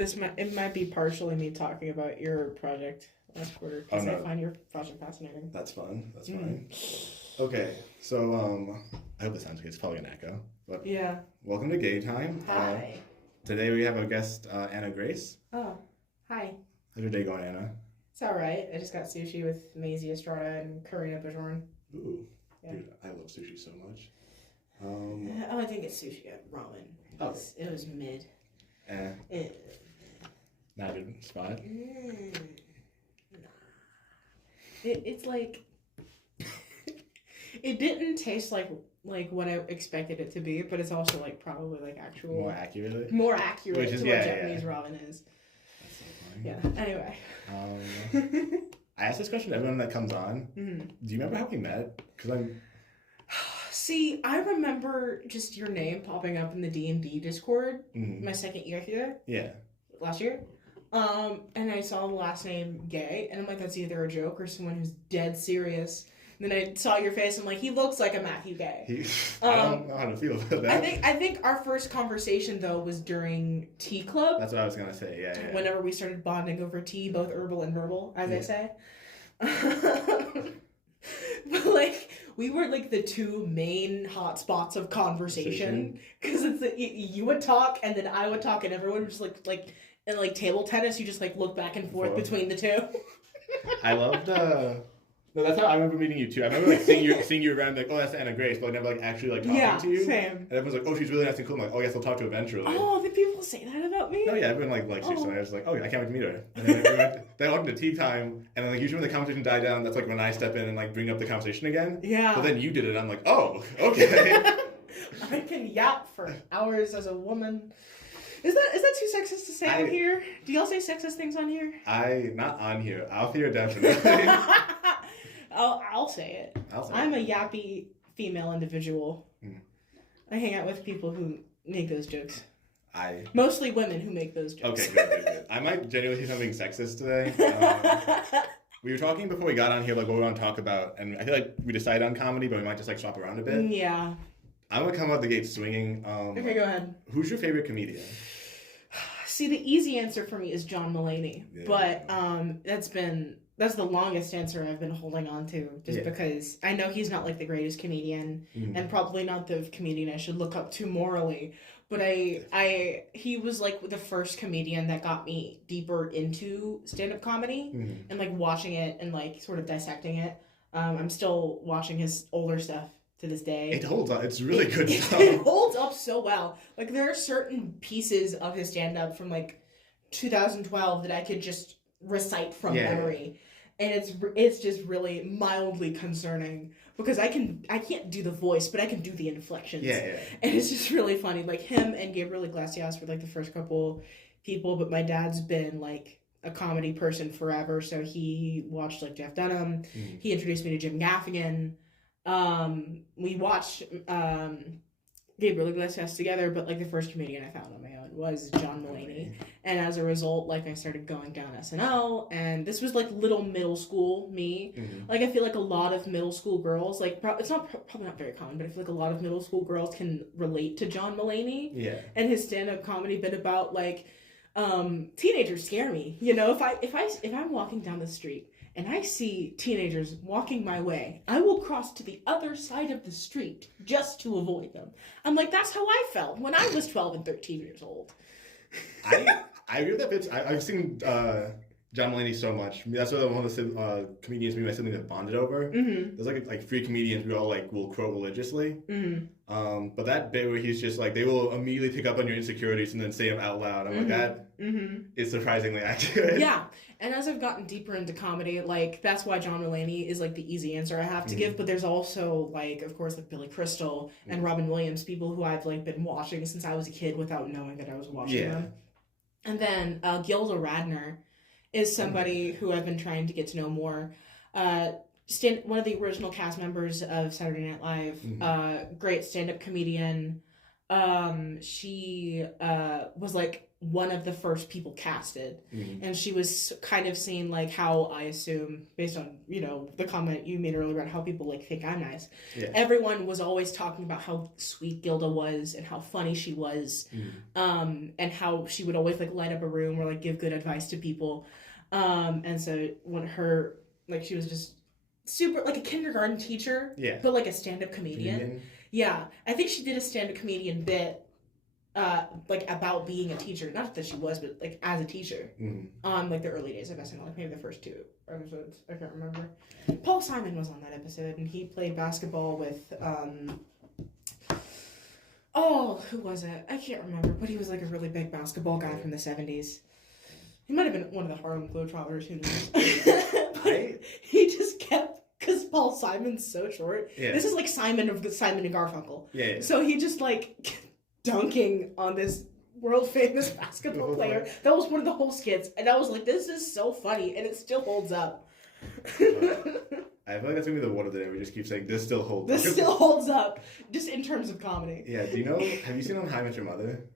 it might be partially me talking about your project last quarter because I find your project fascinating. That's fun. That's fine. Okay, so I hope this sounds good. It's probably an echo, but yeah. Welcome to Gay Time. Hi. Today we have a guest, Anna Grace. Oh, hi. How's your day going, Anna? It's all right. I just got sushi with Maisie Estrada and Karina Bajorn. Ooh, yeah. Dude, I love sushi so much. I didn't get sushi. I got ramen. It was mid. Not a good spot. Nah. It's like it didn't taste like what I expected it to be, but it's also like probably like actual More accurately. Which is, to what Japanese ramen is. That's so funny. Yeah. Anyway. I ask this question to everyone that comes on. Mm-hmm. Do you remember how we met? Because See, I remember just your name popping up in the D&D Discord my second year here. Yeah. Last year. And I saw the last name Gay, and I'm like, that's either a joke or someone who's dead serious. And then I saw your face, I'm like, he looks like a Matthew Gay. I don't know how to feel about that. I think our first conversation, though, was during Tea Club. That's what I was going to say, yeah. Whenever we started bonding over tea, both herbal and verbal, as I say. But, like, we were, like, the two main hotspots of conversation. Because it's you would talk, and then I would talk, and everyone was, like in, like, table tennis, you just, like, look back and forth between the two. I loved, No, that's how I remember meeting you, too. I remember, like, seeing you around, like, oh, that's Anna Grace, but I never, like, actually, like, talking to you. Yeah, same. And everyone's like, oh, she's really nice and cool. I'm like, oh, yes, I'll talk to her eventually. Oh, did people say that about me? No, yeah, everyone, like, likes you, so I was like, oh, I can't wait to meet her. And then they walked into tea time, and then, like, usually when the conversation died down, that's, like, when I step in and, like, bring up the conversation again. Yeah. But then you did it, and I'm like, oh, okay. I can yap for hours as a woman. Is that too sexist to say on here? Do y'all say sexist things on here? Not on here. Out here, definitely. I'll say it. I'm a yappy female individual. I hang out with people who make those jokes. Mostly women who make those jokes. Okay, good. I might genuinely say something sexist today. We were talking before we got on here, like, what we want to talk about, and I feel like we decided on comedy, but we might just, like, swap around a bit. Yeah. I'm going to come out the gate swinging. Okay, go ahead. Who's your favorite comedian? See, the easy answer for me is John Mulaney. Yeah. But that's the longest answer I've been holding on to, just because I know he's not, like, the greatest comedian, and probably not the comedian I should look up to morally, but he was, like, the first comedian that got me deeper into stand-up comedy, and, like, watching it and, like, sort of dissecting it. I'm still watching his older stuff to this day. It holds up. It's really good stuff. It holds up so well. Like, there are certain pieces of his stand-up from, like, 2012 that I could just recite from memory. And it's just really mildly concerning because I can't do the voice, but I can do the inflections. Yeah. And it's just really funny. Like, him and Gabriel Iglesias were, like, the first couple people, but my dad's been, like, a comedy person forever, so he watched, like, Jeff Dunham. He introduced me to Jim Gaffigan. We watched Gabriel Iglesias together, but, like, the first comedian I found on my own was John Mulaney. And as a result, like, I started going down SNL, and this was, like, little middle school me. Like, I feel like a lot of middle school girls, like, it's probably not very common, but I feel like a lot of middle school girls can relate to John Mulaney. Yeah. And his stand-up comedy been about, like, teenagers scare me. You know, if I'm walking down the street and I see teenagers walking my way, I will cross to the other side of the street just to avoid them. I'm like, that's how I felt when I was 12 and 13 years old. I agree with that bitch. I've seen John Mulaney so much. That's one of the comedians me and my siblings have bonded over. There's like three comedians we all like will quote religiously. But that bit where he's just like, they will immediately pick up on your insecurities and then say them out loud. I'm like, that is surprisingly accurate. Yeah. And as I've gotten deeper into comedy, like, that's why John Mulaney is, like, the easy answer I have to give. But there's also, like, of course, like, Billy Crystal and Robin Williams, people who I've, like, been watching since I was a kid without knowing that I was watching them. And then Gilda Radner is somebody who I've been trying to get to know more. One of the original cast members of Saturday Night Live, great stand-up comedian. she was like one of the first people casted, and she was kind of saying like how I assume, based on the comment you made earlier about how people like think I'm nice. Everyone was always talking about how sweet Gilda was and how funny she was, and how she would always like light up a room or like give good advice to people, and so when her like she was just super like a kindergarten teacher, but like a stand-up comedian. Yeah, I think she did a stand-up comedian bit, like about being a teacher. Not that she was, but like as a teacher, on like the early days of SNL, like maybe the first 2 episodes. I can't remember. Paul Simon was on that episode, and he played basketball with who was it? I can't remember, but he was like a really big basketball guy from the 70s. He might have been one of the Harlem Globetrotters, who knows? But he just kept. Because Paul Simon's so short. Yeah. This is like Simon and Garfunkel. Yeah. So he just like dunking on this world famous basketball player. That was one of the whole skits. And I was like, this is so funny. And it still holds up. I feel like that's going to be the one of the day we just keep saying, this still holds up. This still holds up. Just in terms of comedy. Yeah. Do you know, have you seen on How I Met Your Mother?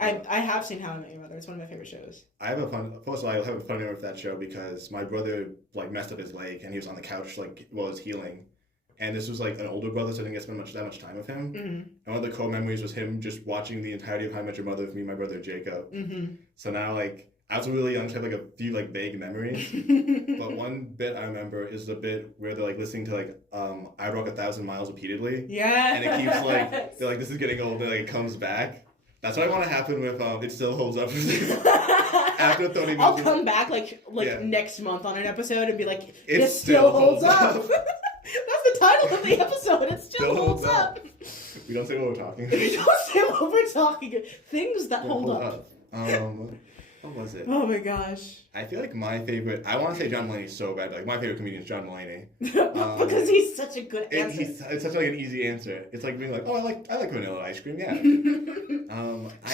I have seen How I Met Your Mother. It's one of my favorite shows. I have a fun memory of that show because my brother like messed up his leg and he was on the couch like while he was healing, and this was like an older brother, so I didn't get to spend that much time with him. And one of the core memories was him just watching the entirety of How I Met Your Mother with me and my brother Jacob. So now like I was really young, so I have like a few like vague memories. But one bit I remember is the bit where they're like listening to like I Rock 1,000 Miles repeatedly. Yeah. And it keeps like they're like this is getting old, and like it comes back. That's what I want to happen with It Still Holds Up. After 30 minutes. I'll come back like next month on an episode and be like, it still holds up. That's the title of the episode. It still holds up. We don't say what we're talking. We don't say what we're talking. Things that hold up. What was it? Oh my gosh. I feel like my favorite, I want to say John Mulaney so bad, but like my favorite comedian is John Mulaney. Because he's such a good answer. It's such like an easy answer. It's like being like, oh, I like vanilla ice cream, yeah.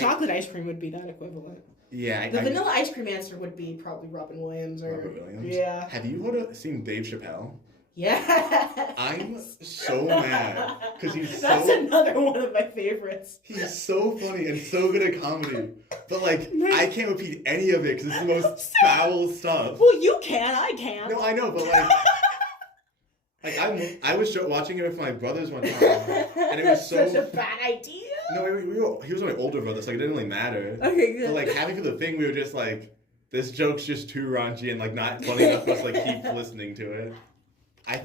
Chocolate ice cream would be that equivalent. Yeah. The vanilla ice cream answer would be probably Robin Williams. Robin Williams? Yeah. Have you seen Dave Chappelle? Yeah. I'm so mad because That's another one of my favorites. He's so funny and so good at comedy, but like I can't repeat any of it because it's the most foul stuff. Well, you can, I can't. No, I know, but like I was watching it with my brothers one time, and it was such a bad idea. No, he was my older brother, so it didn't really matter. Okay, good. But like having for the thing, we were just like, this joke's just too raunchy and like not funny enough for us to like keep listening to it.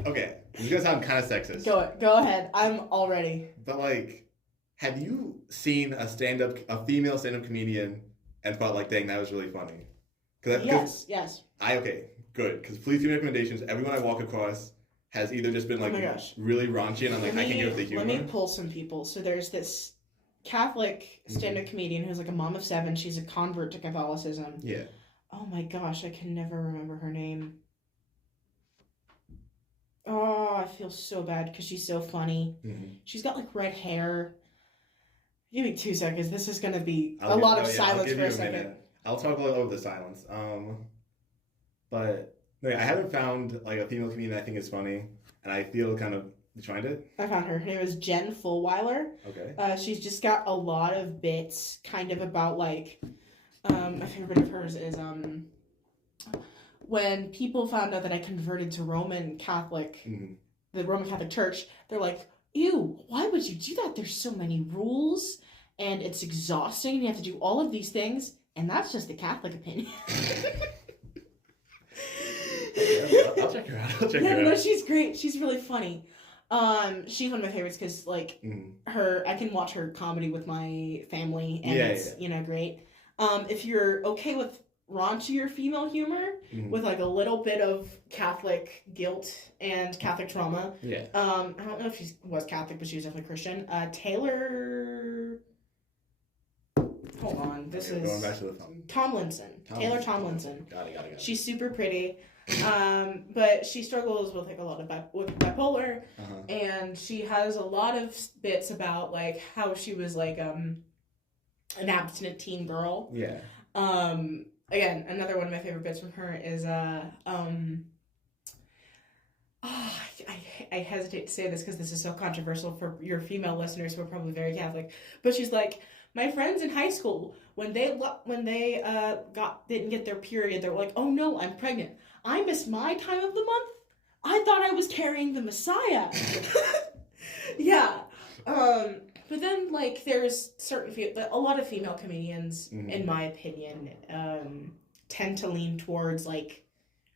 Okay, this is gonna sound kind of sexist. Go ahead. I'm all ready. But like, have you seen a female stand-up comedian and thought like, dang, that was really funny? Yes. Okay, good. Because please give me recommendations. Everyone I walk across has either just been like really raunchy, and I'm like, I can get with the humor. Let me pull some people. So there's this Catholic stand-up comedian who's like a mom of 7. She's a convert to Catholicism. Yeah. Oh my gosh, I can never remember her name. Oh, I feel so bad because she's so funny. She's got like red hair. Give me 2 seconds. This is gonna be a lot of silence for a second. Minute. I'll talk a little over the silence. But no, I haven't found like a female comedian that I think is funny, and I feel kind of. You find it? I found her. Her name is Jen Fulwiler. Okay. She's just got a lot of bits, kind of about like. My favorite bit of hers is when people found out that I converted to Roman Catholic, the Roman Catholic Church, they're like, ew, why would you do that? There's so many rules, and it's exhausting, and you have to do all of these things, and that's just the Catholic opinion. I'll check her out. No, she's great. She's really funny. She's one of my favorites because, like, I can watch her comedy with my family, and it's, great. If you're okay with raunchier female humor with like a little bit of Catholic guilt and Catholic trauma. Yeah. I don't know if she was Catholic, but she was definitely Christian. Taylor. Hold on. This is going back to the phone. Tomlinson. Taylor Tomlinson. Got it. She's super pretty. But she struggles with like a lot of with bipolar, and she has a lot of bits about like how she was like an abstinent teen girl. Yeah. Again, another one of my favorite bits from her is Oh, I hesitate to say this because this is so controversial for your female listeners who are probably very Catholic. But she's like, my friends in high school, when they didn't get their period, they were like, oh no, I'm pregnant. I missed my time of the month. I thought I was carrying the Messiah. Yeah. But then, like, there's a lot of female comedians, in my opinion, tend to lean towards, like,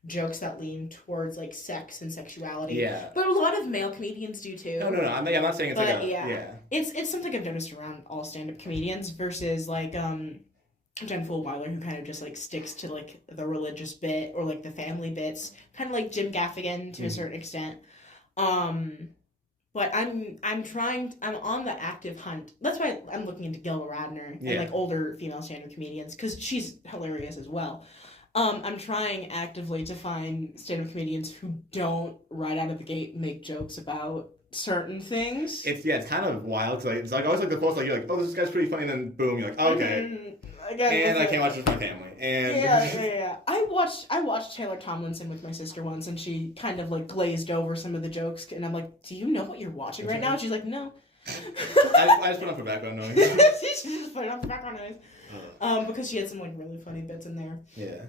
jokes that lean towards, like, sex and sexuality. Yeah. But a lot of male comedians do, too. No. I'm not saying it's but, like a... Yeah. It's something I've noticed around all stand-up comedians versus, like, Jen Fulwiler, who kind of just, like, sticks to, like, the religious bit or, like, the family bits. Kind of like Jim Gaffigan to a certain extent. But I'm on the active hunt. That's why I'm looking into Gilda Radner and like older female stand-up comedians because she's hilarious as well. I'm trying actively to find stand-up comedians who don't right out of the gate make jokes about certain things. It's kind of wild because it's like always like the post like you're like, oh, this guy's pretty funny, and then boom, you're like, oh, okay. And I can't watch this with my family. And yeah. I watched Taylor Tomlinson with my sister once, and she kind of like glazed over some of the jokes, and I'm like, "Do you know what you're watching right now?" And she's like, "No." I just put on for background noise. She just put it on for background noise. Because she had some like really funny bits in there. Yeah.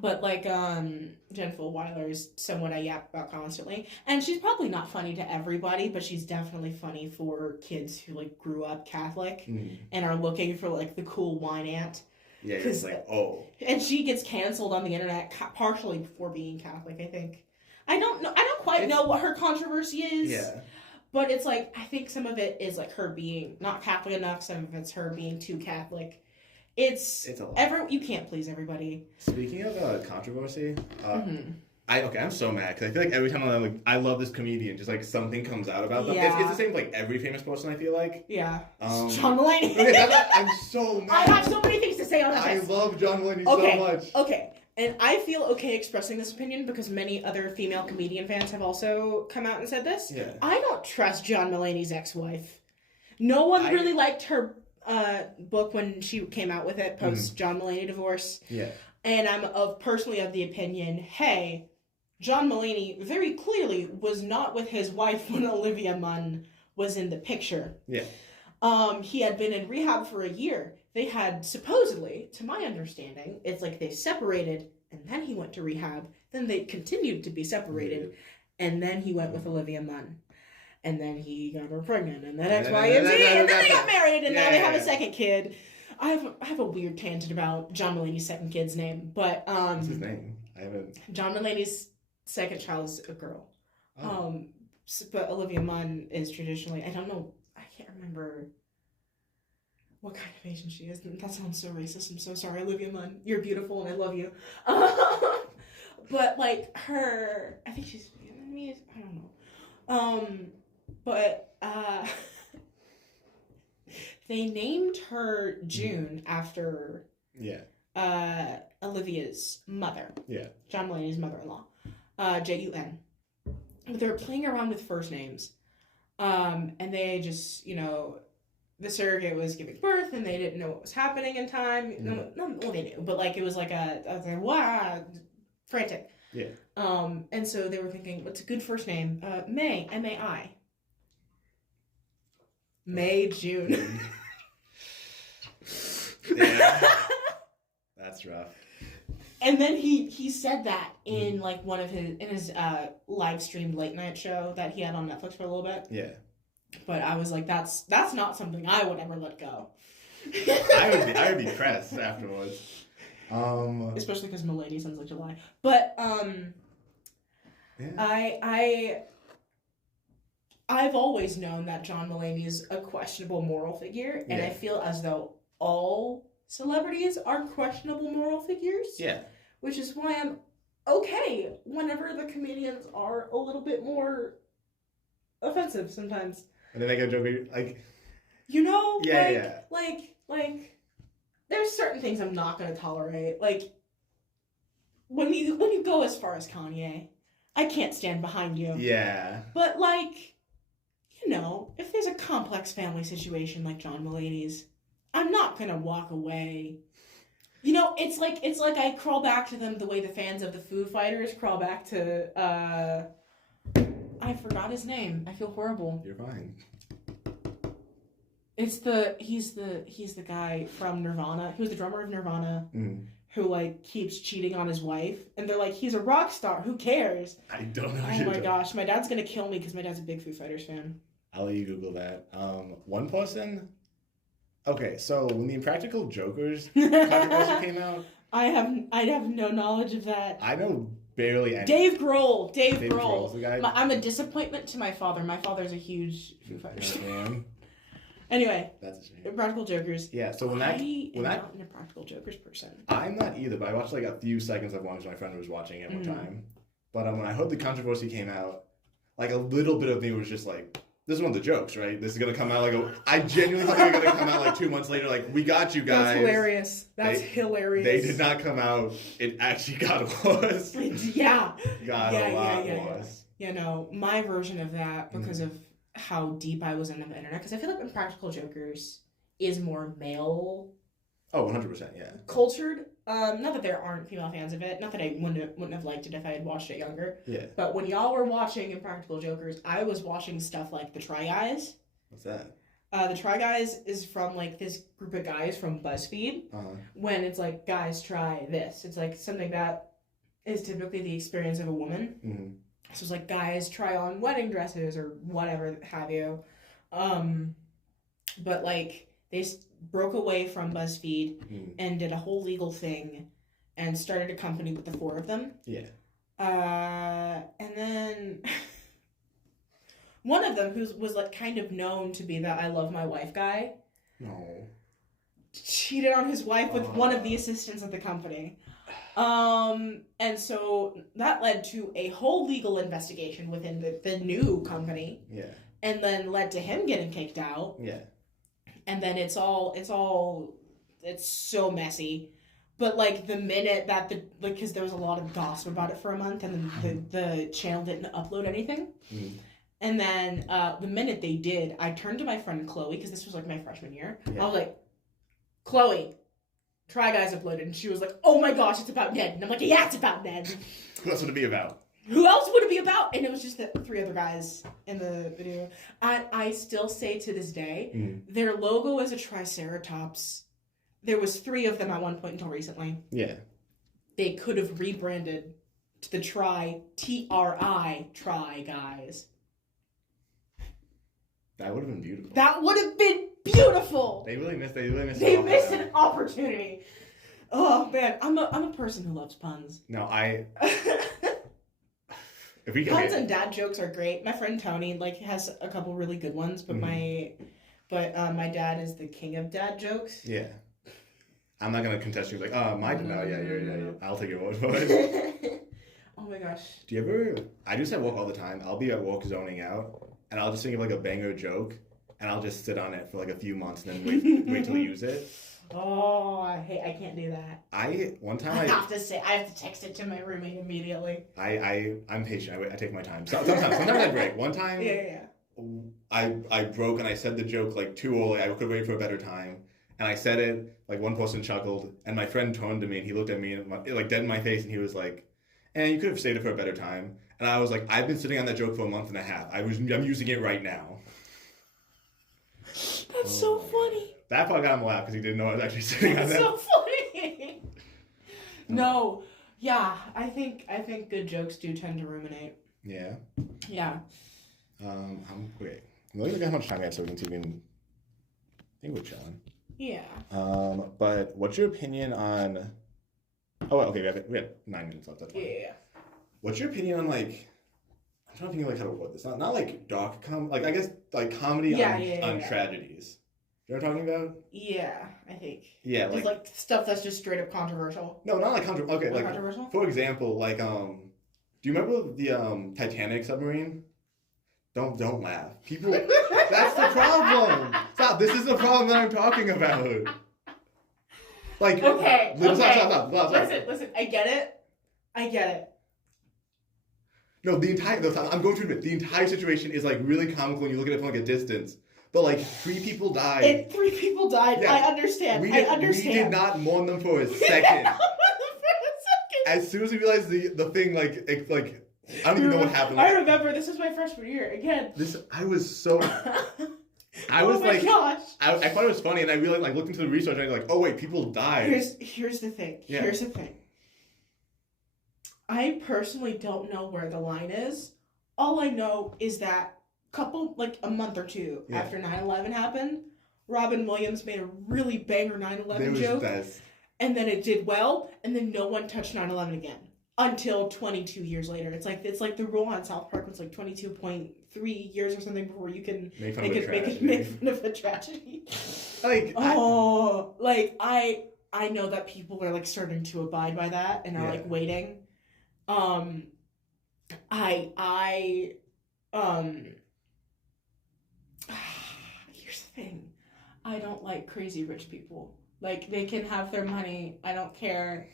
But like Jen Fulwiler is someone I yap about constantly, and she's probably not funny to everybody, but she's definitely funny for kids who like grew up Catholic and are looking for like the cool wine aunt. Yeah, it's like, oh. And she gets canceled on the internet partially for being Catholic, I think. I don't quite know what her controversy is. Yeah. But it's like, I think some of it is like her being not Catholic enough, some of it's her being too Catholic. It's a lot. You can't please everybody. Speaking of controversy, I'm so mad because I feel like every time I'm like, I love this comedian, just like something comes out about them. Yeah. It's the same for like every famous person, I feel like. Yeah. John Mulaney. Okay, I'm so mad. I have so many things to say on that. I love John Mulaney so much. Okay. And I feel okay expressing this opinion because many other female comedian fans have also come out and said this. Yeah. I don't trust John Mulaney's ex-wife. No one really liked her book when she came out with it post John Mulaney divorce. Yeah. And I'm personally of the opinion, hey, John Mulaney very clearly was not with his wife when Olivia Munn was in the picture. Yeah. He had been in rehab for a year. They had supposedly, to my understanding, it's like they separated and then he went to rehab. Then they continued to be separated. And then he went with Olivia Munn. And then he got her pregnant. And then X, Y, and Z. And then they got married. And now they have a second kid. I have a weird tangent about John Mulaney's second kid's name. But what's his name? I haven't. John Mulaney's second child is a girl. Oh. But Olivia Munn is traditionally, I don't know, I can't remember what kind of Asian she is. That sounds so racist. I'm so sorry, Olivia Munn. You're beautiful and I love you. But like her, I think she's Vietnamese. I don't know. But they named her June after Olivia's mother. Yeah. John Mulaney's mother-in-law. Jun. They were playing around with first names. And they just, the surrogate was giving birth and they didn't know what was happening in time. No, they knew, but like it was like frantic. Yeah. And so they were thinking, what's a good first name? May, M-A-I. May June. Yeah. That's rough. And then he said that in like one of his live streamed late night show that he had on Netflix for a little bit. Yeah. But I was like, that's not something I would ever let go. I would be pressed afterwards. Especially because Mulaney sounds like July. But I've always known that John Mulaney is a questionable moral figure, and I feel as though all celebrities are questionable moral figures. Yeah. Which is why I'm okay whenever the comedians are a little bit more offensive sometimes. And then they go joke like, like there's certain things I'm not gonna tolerate. Like when you go as far as Kanye, I can't stand behind you. Yeah. But like, if there's a complex family situation like John Mulaney's, I'm not gonna walk away. It's like I crawl back to them the way the fans of the Foo Fighters crawl back to I forgot his name. I feel horrible. You're fine. He's the guy from Nirvana. He was the drummer of Nirvana. Mm. Who like keeps cheating on his wife, and they're like, he's a rock star. Who cares? I don't know. Oh my gosh, my dad's gonna kill me because my dad's a big Foo Fighters fan. I'll let you Google that. One person. Okay, so when the Impractical Jokers controversy came out, I have no knowledge of that. I know barely any. Dave Grohl. Dave Grohl's the guy. I'm a disappointment to my father. My father's a huge Foo Fighters fan. Anyway, that's a shame. Impractical Jokers. Yeah, so I'm not an Impractical Jokers person. I'm not either, but I watched like a few seconds of one because my friend was watching it one time. But when I heard the controversy came out, like a little bit of me was just like, "This is one of the jokes, right? This is gonna come out I genuinely thought they were gonna come out like 2 months later. Like, we got you guys." That's hilarious. That's hilarious. They did not come out. It actually got worse. Yeah. Got a lot worse. You know, my version of that because of how deep I was into the internet, because I feel like Impractical Jokers is more male. Oh, 100%, yeah. Cultured. Not that there aren't female fans of it. Not that I wouldn't have liked it if I had watched it younger. Yeah. But when y'all were watching Impractical Jokers, I was watching stuff like The Try Guys. What's that? The Try Guys is from like this group of guys from BuzzFeed. When it's like, guys, try this. It's like something that is typically the experience of a woman. Mm-hmm. So it's like, guys, try on wedding dresses or whatever have you. But like, they broke away from BuzzFeed and did a whole legal thing and started a company with the 4 of them. Yeah. And then one of them, who was like kind of known to be that I love my wife guy, cheated on his wife with one of the assistants at the company. And so that led to a whole legal investigation within the new company. Yeah. And then led to him getting kicked out. Yeah. And then it's so messy. But like the minute that because there was a lot of gossip about it for a month, and then the channel didn't upload anything. And then the minute they did, I turned to my friend Chloe, because this was like my freshman year. Yeah. I was like, Chloe, Try Guys uploaded, and she was like, "Oh my gosh, it's about Ned." And I'm like, "Yeah, it's about Ned." Who else would it be about? Who else would it be about? And it was just the 3 other guys in the video. I still say to this day, their logo is a triceratops. There was 3 of them at one point until recently. Yeah. They could have rebranded to the T-R-I, Try Guys. That would have been beautiful. That would have been beautiful. They missed an opportunity. Oh man, I'm a person who loves puns. No, puns and dad jokes are great. My friend Tony has a couple really good ones, but my dad is the king of dad jokes. Yeah. I'm not gonna contest you like, my dad. No, yeah. I'll take your word for it. Oh my gosh. Do you ever? I do this at work all the time. I'll be at work zoning out, and I'll just think of like a banger joke, and I'll just sit on it for like a few months, and then wait till I use it. Oh, I can't do that. I have to text it to my roommate immediately. I'm patient. I take my time. Sometimes I break. One time, I broke and I said the joke like too early. I could wait for a better time, and I said it like one person chuckled, and my friend turned to me and he looked at me and like dead in my face, and he was like, "And you could have saved it for a better time." And I was like, "I've been sitting on that joke for a month and a half. I'm using it right now." That's so funny. That part got him laugh because he didn't know I was actually sitting on that. That's so funny. No, yeah, I think good jokes do tend to ruminate. Yeah. Yeah. Wait. Look at how much time we have, so we can I think we're chilling. Yeah. But what's your opinion on? Oh, okay. We have 9 minutes left. That's fine. Yeah. What's your opinion on like? I'm trying to think like how to word this. Not like dark I guess like comedy on tragedies. You know what I'm talking about? Yeah, I think. Yeah, just like stuff that's just straight up controversial. No, not like controversial. Okay, like controversial? For example, like do you remember the Titanic submarine? Don't laugh. People, that's the problem. Stop. This is the problem that I'm talking about. Like okay. Stop. Listen. I get it. No, I'm going to admit the entire situation is like really comical when you look at it from like a distance. But like 3 people died. 3 people died. Yeah. I understand. I understand. We did not mourn them for a second. As soon as we realized the thing like I don't even know what happened. I remember this was my freshman year again. I was so. I was like, gosh. I thought it was funny, and I really like looked into the research, and I was like, oh wait, people died. Here's the thing. Yeah. Here's the thing. I personally don't know where the line is. All I know is that a month or two after 9/11 happened, Robin Williams made a really banger 9/11 joke, and then it did well, and then no one touched 9/11 again until 22 years later. It's like the rule on South Park was like 22.3 years or something before you can make fun of a tragedy. I know that people are like starting to abide by that and are like waiting. Here's the thing. I don't like crazy rich people. Like, they can have their money. I don't care.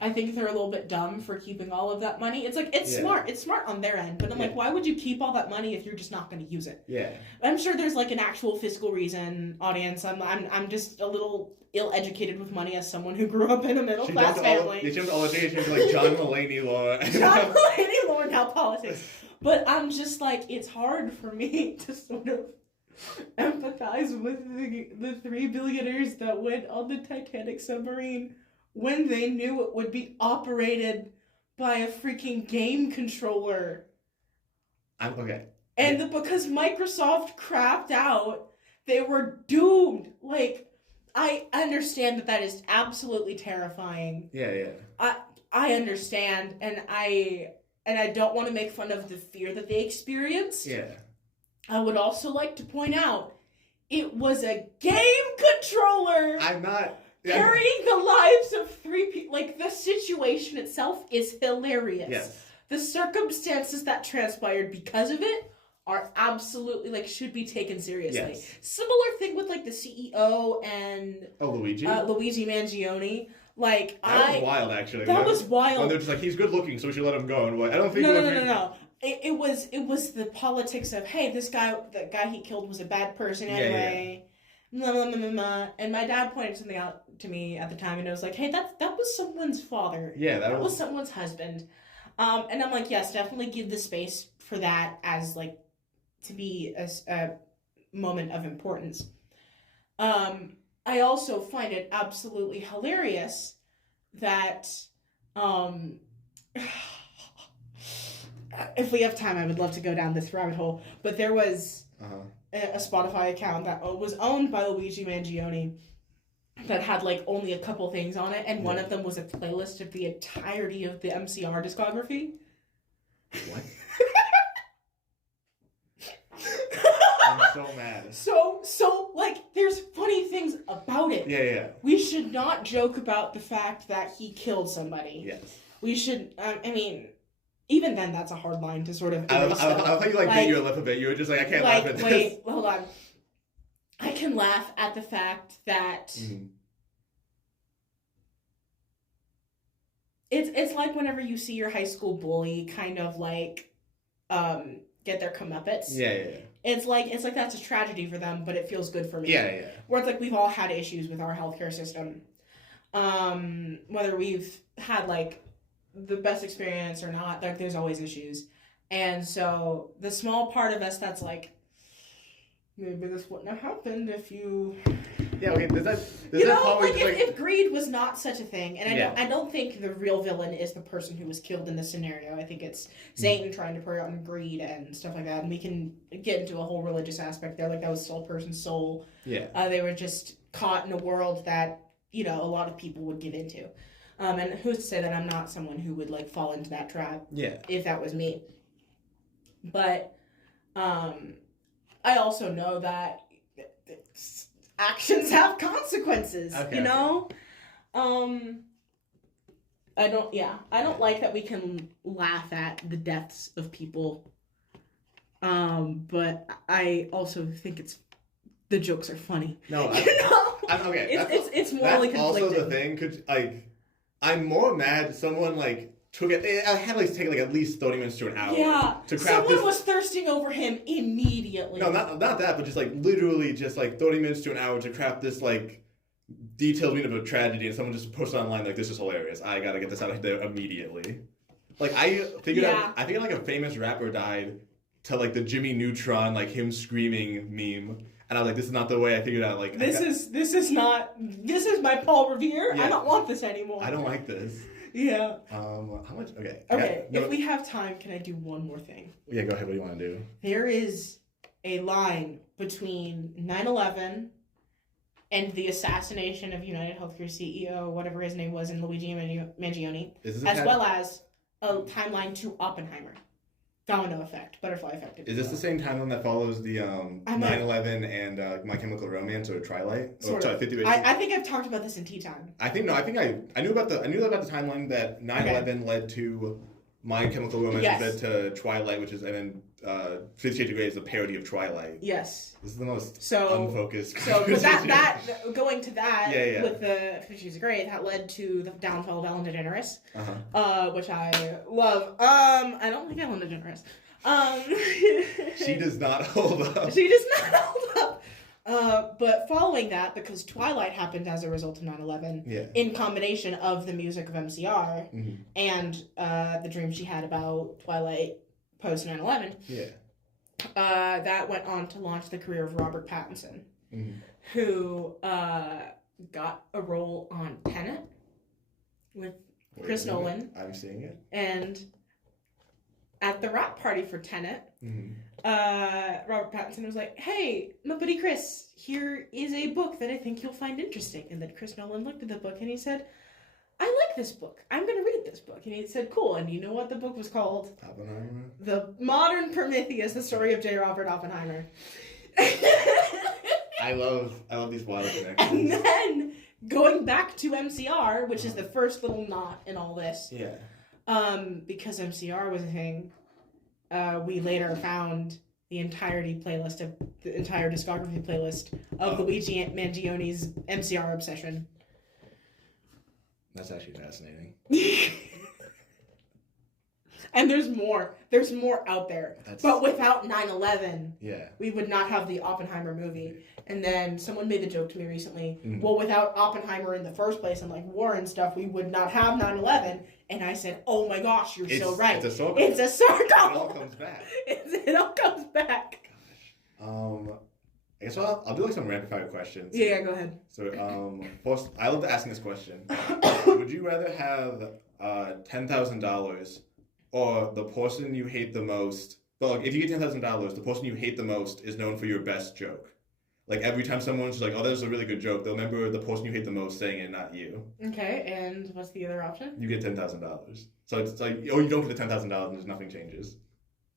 I think they're a little bit dumb for keeping all of that money. It's like, it's smart. It's smart on their end. But I'm like, why would you keep all that money if you're just not going to use it? Yeah. I'm sure there's like an actual fiscal reason, audience. I'm just a little ill-educated with money as someone who grew up in a middle-class family. They jumped all education to like John Mulaney law. John Mulaney law now politics. But I'm just like, it's hard for me to sort of empathize with the 3 billionaires that went on the Titanic submarine when they knew it would be operated by a freaking game controller. Okay. And because Microsoft crapped out, they were doomed. Like, I understand that is absolutely terrifying. Yeah. I understand, and I don't want to make fun of the fear that they experienced. Yeah. I would also like to point out, it was a game controller. Carrying the lives of 3 people. Like, the situation itself is hilarious. Yes. The circumstances that transpired because of it are absolutely, like, should be taken seriously. Yes. Similar thing with, like, the CEO and... Luigi? Luigi Mangione. Like, that was wild, actually. That was wild. When they're just like, he's good looking, so we should let him go. And I don't think... No. It was the politics of, hey, the guy he killed was a bad person anyway. Blah, blah, blah, blah, blah. And my dad pointed something out to me at the time, and it was like, hey, that was someone's father. Yeah, that was someone's husband. And I'm like, yes, definitely give the space for that as, like, to be a moment of importance. I also find it absolutely hilarious that, if we have time, I would love to go down this rabbit hole, but there was a Spotify account that was owned by Luigi Mangione that had, like, only a couple things on it, and one of them was a playlist of the entirety of the MCR discography. What? I'm so mad. So, like, there's funny things about it. Yeah. We should not joke about the fact that he killed somebody. Yes. We should, I mean... Even then, that's a hard line to sort of... I thought you, like, bit your lip a bit. You were just like, I can't laugh at this. Wait, hold on. I can laugh at the fact that... Mm-hmm. It's like whenever you see your high school bully kind of, like, get their comeuppance. Yeah. It's like that's a tragedy for them, but it feels good for me. Yeah. Where it's like we've all had issues with our healthcare system. Whether we've had, like, the best experience or not, like, there's always issues. And so the small part of us that's like, maybe this wouldn't have happened if you... Yeah, okay, if greed was not such a thing, and I don't think the real villain is the person who was killed in this scenario. I think it's Satan trying to prey on greed and stuff like that, and we can get into a whole religious aspect there, like that was still a person's soul. Yeah. They were just caught in a world that, you know, a lot of people would give into. And who's to say that I'm not someone who would, like, fall into that trap? Yeah. If that was me. But, I also know that actions have consequences, okay, you know? I don't like that we can laugh at the deaths of people. But I also think the jokes are funny. No, okay. It's morally conflicted. That's also the thing, I'm more mad someone, like, took it. I had to, like, take, like, at least 30 minutes to an hour. Yeah. To craft someone was thirsting over him immediately. No, not that, but just, like, literally just, like, 30 minutes to an hour to craft this, like, detailed meaning of a tragedy, and someone just posted online, like, this is hilarious. I gotta get this out of there immediately. Like I figured like a famous rapper died to like the Jimmy Neutron, like him screaming meme. And I was like, this is not the way I figured out. Like this is my Paul Revere. Yeah. I don't want this anymore. I don't like this. Yeah. How much? Okay. Okay. If we have time, can I do one more thing? Yeah, go ahead. What do you want to do? There is a line between 9/11 and the assassination of United Healthcare CEO, whatever his name was, and Luigi Mangione, well as a timeline to Oppenheimer. Domino effect, butterfly effect. Is this the same timeline that follows the 9/11 and My Chemical Romance or Twilight? Sort of. 50 I think I've talked about this in Tea Time. I knew about the timeline that 9/11 led to My Chemical Romance, led to Twilight, which is, and then 50 Shades of Grey is a parody of Twilight. Yes. This is the most unfocused. So, but that going to that with the 50 Shades of Grey, that led to the downfall of Ellen DeGeneres, which I love. I don't like Ellen DeGeneres. She does not hold up. She does not hold up. But following that, because Twilight happened as a result of 9/11, in combination of the music of MCR and the dream she had about Twilight post 9/11, that went on to launch the career of Robert Pattinson, who got a role on Tenet with Chris Nolan. I'm seeing it. And at the wrap party for Tenet, Robert Pattinson was like, hey, my buddy Chris, here is a book that I think you'll find interesting. And then Chris Nolan looked at the book and he said, I like this book. I'm going to read this book. And he said, cool. And you know what the book was called? Oppenheimer. The Modern Prometheus, the story of J. Robert Oppenheimer. I love these wild connections. And then going back to MCR, which is the first little knot in all this. Yeah. Because MCR was a thing, we later found the entire discography playlist of Luigi Mangione's MCR obsession. That's actually fascinating. And there's more. There's more out there. But without 9/11, we would not have the Oppenheimer movie. And then someone made the joke to me recently, well, without Oppenheimer in the first place and like war and stuff, we would not have 9/11. And I said, oh my gosh, you're so right. It's a circle. It's a circle. It all comes back. It all comes back. Gosh. I guess I'll do like some rapid fire questions. Yeah, go ahead. So, first, I love asking this question. Would you rather have $10,000 or the person you hate the most? But like, if you get $10,000, the person you hate the most is known for your best joke. Like every time someone's like, "Oh, that was a really good joke," they'll remember the person you hate the most saying it, not you. Okay, and what's the other option? You get $10,000. So it's like, oh, you don't get the $10,000 and nothing changes.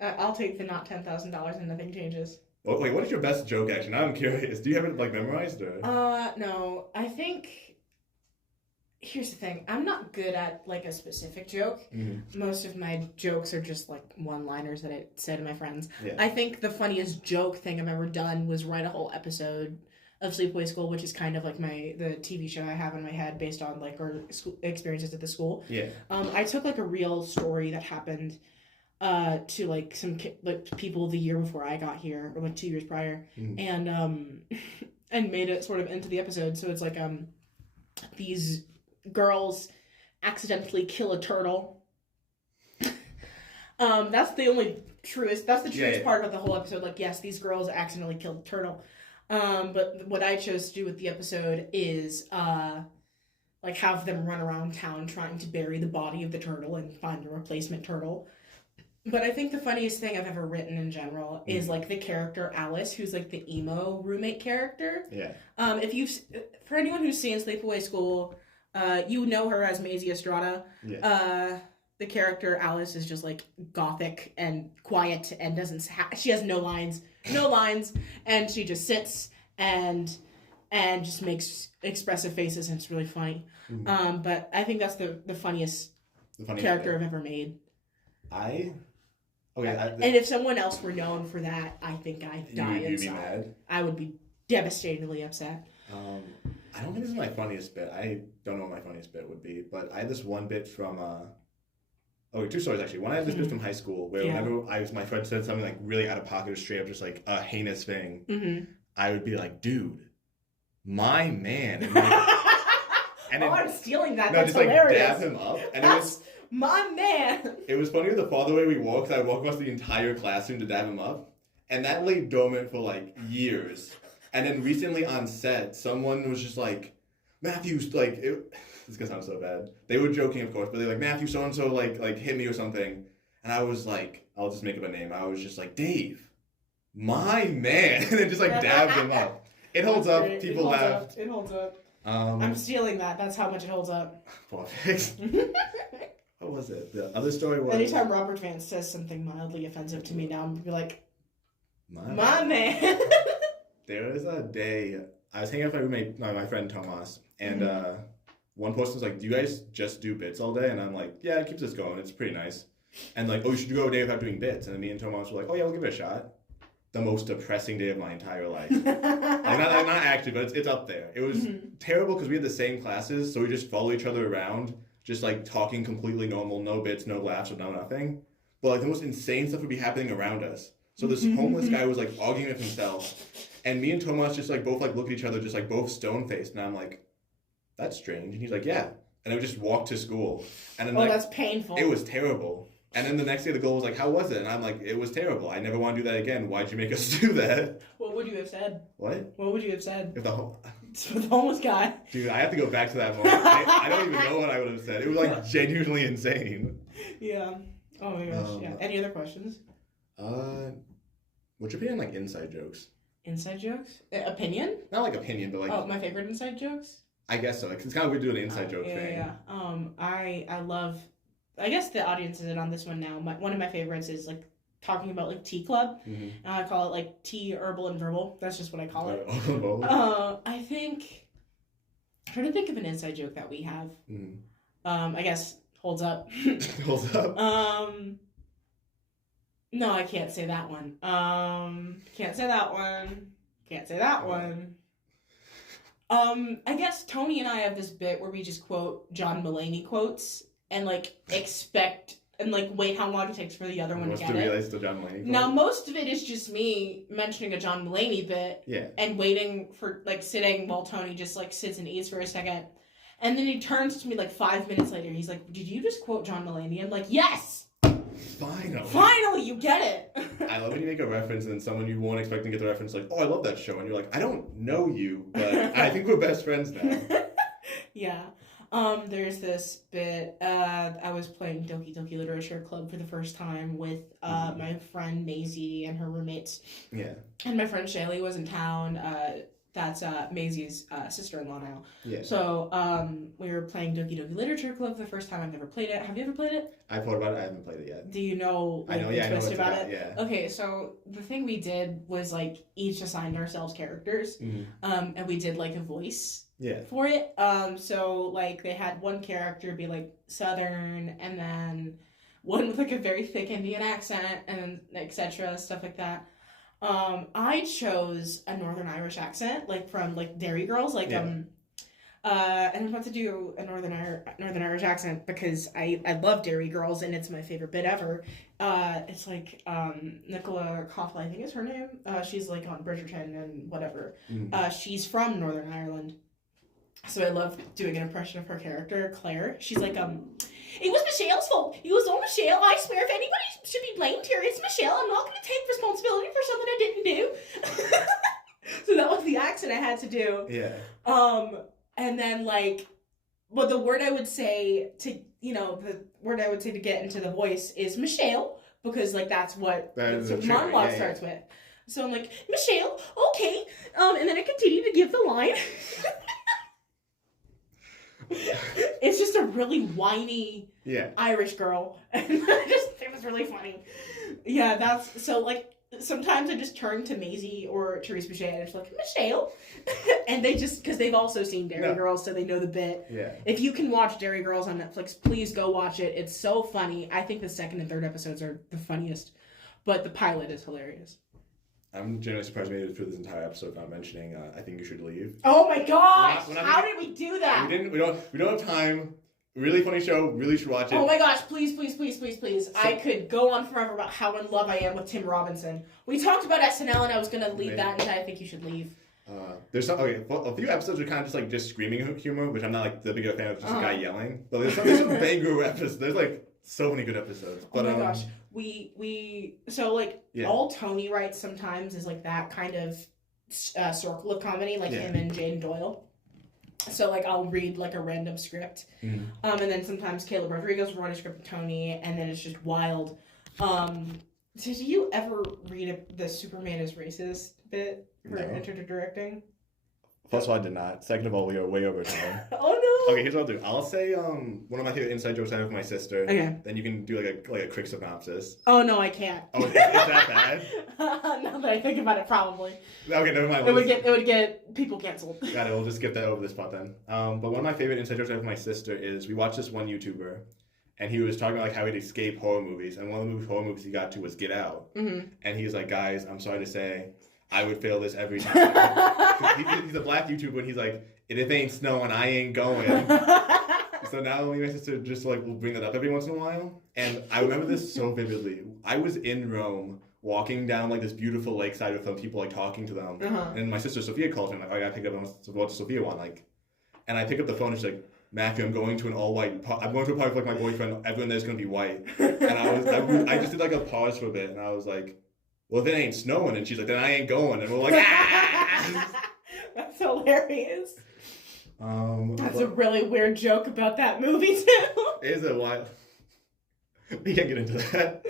I'll take the not $10,000 and nothing changes. Oh, wait, what is your best joke? Actually, now I'm curious. Do you have it like memorized or? No. I think. Here's the thing. I'm not good at like a specific joke. Most of my jokes are just like one-liners that I say to my friends. Yeah. I think the funniest joke thing I've ever done was write a whole episode of Sleepaway School, which is kind of like the TV show I have in my head based on like our school experiences at the school. Yeah. I took like a real story that happened to like some people the year before I got here, or like 2 years prior, and made it sort of into the episode. So it's like these girls accidentally kill a turtle. That's the truest part about the whole episode. Like, yes, these girls accidentally killed a turtle. But what I chose to do with the episode is like have them run around town trying to bury the body of the turtle and find a replacement turtle. But I think the funniest thing I've ever written in general is like the character Alice, who's like the emo roommate character. Yeah. For anyone who's seen Sleepaway School, you know her as Maisie Estrada. Yeah. The character Alice is just like gothic and quiet and she has no lines, and she just sits and just makes expressive faces, and it's really funny. But I think that's the funniest character I've ever made. And if someone else were known for that, I think I'd die inside. You'd be mad? I would be devastatingly upset. I don't think this is my funniest bit. I don't know what my funniest bit would be, but I had this one bit from two stories actually. One, I had this bit from high school where whenever my friend said something like really out of pocket or straight up just like a heinous thing, I would be like, dude, my man. And like, I'm stealing that. No, that's just hilarious. like dab him up. And My man. It was funny the farther away we walked, I walked across the entire classroom to dab him up. And that lay dormant for like years. And then recently on set, someone was just like, Matthew's like, this is gonna sound so bad. They were joking, of course, but they're like, Matthew so-and-so like hit me or something. And I was like, I'll just make up a name. I was just like, Dave, my man. And then just like dabbed him up. It holds up. Great. People laughed. It holds up. I'm stealing that. That's how much it holds up. Perfect. What was it? The other story was... Anytime Robert Vance says something mildly offensive to me now, I'm going to be like, my man. There was a day, I was hanging out with my roommate, my friend Tomas, and one person was like, do you guys just do bits all day? And I'm like, yeah, it keeps us going. It's pretty nice. And like, oh, you should go a day without doing bits. And then me and Tomas were like, oh yeah, we'll give it a shot. The most depressing day of my entire life. not actually, but it's up there. It was terrible because we had the same classes, so we just follow each other around, just like talking completely normal, no bits, no laughs, no nothing. But like the most insane stuff would be happening around us. So this homeless guy was like arguing with himself, and me and Tomas just like both like look at each other, just like both stone faced, and I'm like, that's strange. And he's like, yeah. And I would just walk to school, and then that's painful. It was terrible. And then the next day the girl was like, how was it? And I'm like, it was terrible. I never want to do that again. Why'd you make us do that? What would you have said? What? What would you have said? If the homeless guy. Dude, I have to go back to that moment. I don't even know what I would have said. It was like genuinely insane. Yeah. Oh my gosh. Yeah. Any other questions? What's your opinion on like inside jokes? Inside jokes? Opinion? Not like opinion, but like... Oh, my favorite inside jokes? I guess so. It's kind of weird doing an inside joke thing. Yeah. I love... I guess the audience is in on this one now. One of my favorites is like talking about like tea club. And I call it like tea, herbal, and verbal. That's just what I call it. I think... I'm trying to think of an inside joke that we have. I guess holds up. Holds up. No, I can't say that one. Can't say that one. Can't say that one. I guess Tony and I have this bit where we just quote John Mulaney quotes and like expect and like wait how long it takes for the other one to get it. The John Mulaney quote? Now most of it is just me mentioning a John Mulaney bit and waiting for like sitting while Tony just like sits and eats for a second. And then he turns to me like 5 minutes later. He's like, did you just quote John Mulaney? I'm like, yes! Finally, you get it! I love when you make a reference and then someone you won't expect to get the reference like, oh, I love that show. And you're like, I don't know you, but I think we're best friends now. Yeah. There's this bit, I was playing Doki Doki Literature Club for the first time with my friend Maisie and her roommates. Yeah. And my friend Shaylee was in town. That's Maisie's sister-in-law now. Yeah. So we were playing Doki Doki Literature Club for the first time. I've never played it. Have you ever played it? I've heard about it. I haven't played it yet. Do you know the twist about it? Yeah. Okay, so the thing we did was like each assigned ourselves characters, and we did like a voice for it. So like they had one character be like Southern, and then one with like a very thick Indian accent, and etc. stuff like that. I chose a Northern Irish accent, like from like Dairy Girls, like and I'm about to do a Northern Irish accent because I love Dairy Girls and it's my favorite bit ever. It's like Nicola Coughlan, I think is her name. She's like on Bridgerton and whatever. She's from Northern Ireland, so I love doing an impression of her character, Claire. She's like it was Michelle's fault. It was all Michelle. I swear, if anybody should be blamed here, it's Michelle. I'm not going to take responsibility for something I didn't do. So that was the accent I had to do. Yeah. And then like, but the word I would say to, the word I would say to get into the voice is Michelle, because like that's what the monologue starts with. So I'm like, Michelle, okay. And then I continue to give the line. It's just a really whiny Irish girl. And it was really funny. Yeah, that's so like sometimes I just turn to Maisie or Therese Boucher and it's like, Michelle. And they just, because they've also seen Dairy Girls, so they know the bit. Yeah. If you can watch Dairy Girls on Netflix, please go watch it. It's so funny. I think the second and third episodes are the funniest, but the pilot is hilarious. I'm genuinely surprised we made it through this entire episode not mentioning I Think You Should Leave. Oh my gosh! How did we do that? We don't have time. Really funny show. Really should watch it. Oh my gosh, please. I could go on forever about how in love I am with Tim Robinson. We talked about SNL and I was going to leave that into I Think You Should Leave. There's some a few episodes are kind of just like just screaming humor, which I'm not like the big fan of, just a guy yelling. But there's some banger episodes. There's like so many good episodes. But, oh my gosh, we so like all Tony writes sometimes is like that kind of circle of comedy, like him and Jane Doyle. So like I'll read like a random script, and then sometimes Caleb Rodriguez will write a script with Tony, and then it's just wild. Did you ever read the Superman is racist bit for directing? First of all, I did not. Second of all, we are way over time. Oh no! Okay, here's what I'll do. I'll say one of my favorite inside jokes I have with my sister. Okay. Then you can do like a quick synopsis. Oh no, I can't. Oh, is that bad? Now that I think about it, probably. Okay, never mind. It would get people canceled. Got it. We'll just skip that over this spot then. But one of my favorite inside jokes I have with my sister is we watched this one YouTuber, and he was talking about like how he'd escape horror movies, and one of the horror movies he got to was Get Out. And he's like, guys, I'm sorry to say, I would fail this every time. He's a black YouTuber, and he's like, if it ain't snowing, I ain't going. So now me and my sister just like will bring that up every once in a while. And I remember this so vividly. I was in Rome walking down like this beautiful lakeside with some people like talking to them. And my sister Sophia calls me, like, oh, I gotta pick up what Sophia want, like. And I pick up the phone and she's like, Matthew, I'm going to an all-white I'm going to a party with like my boyfriend, everyone there's gonna be white. And I just did like a pause for a bit, and I was like, well, if it ain't snowing, and she's like, then I ain't going, and we're like, ah! That's hilarious. That's a really weird joke about that movie too. Is it wild? We can't get into that.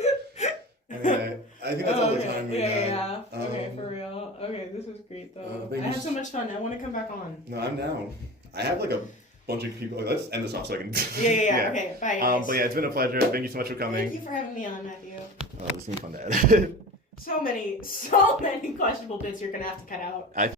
Anyway, I think that's all the time we got. Yeah. Okay, for real. Okay, this was great though. I had so much fun. I want to come back on. No, I'm down. I have like a bunch of people. Let's end this off so I can. Yeah. Okay, bye guys. But yeah, it's been a pleasure. Thank you so much for coming. Thank you for having me on, Matthew. Oh, this has been fun to edit. So many questionable bits you're gonna have to cut out.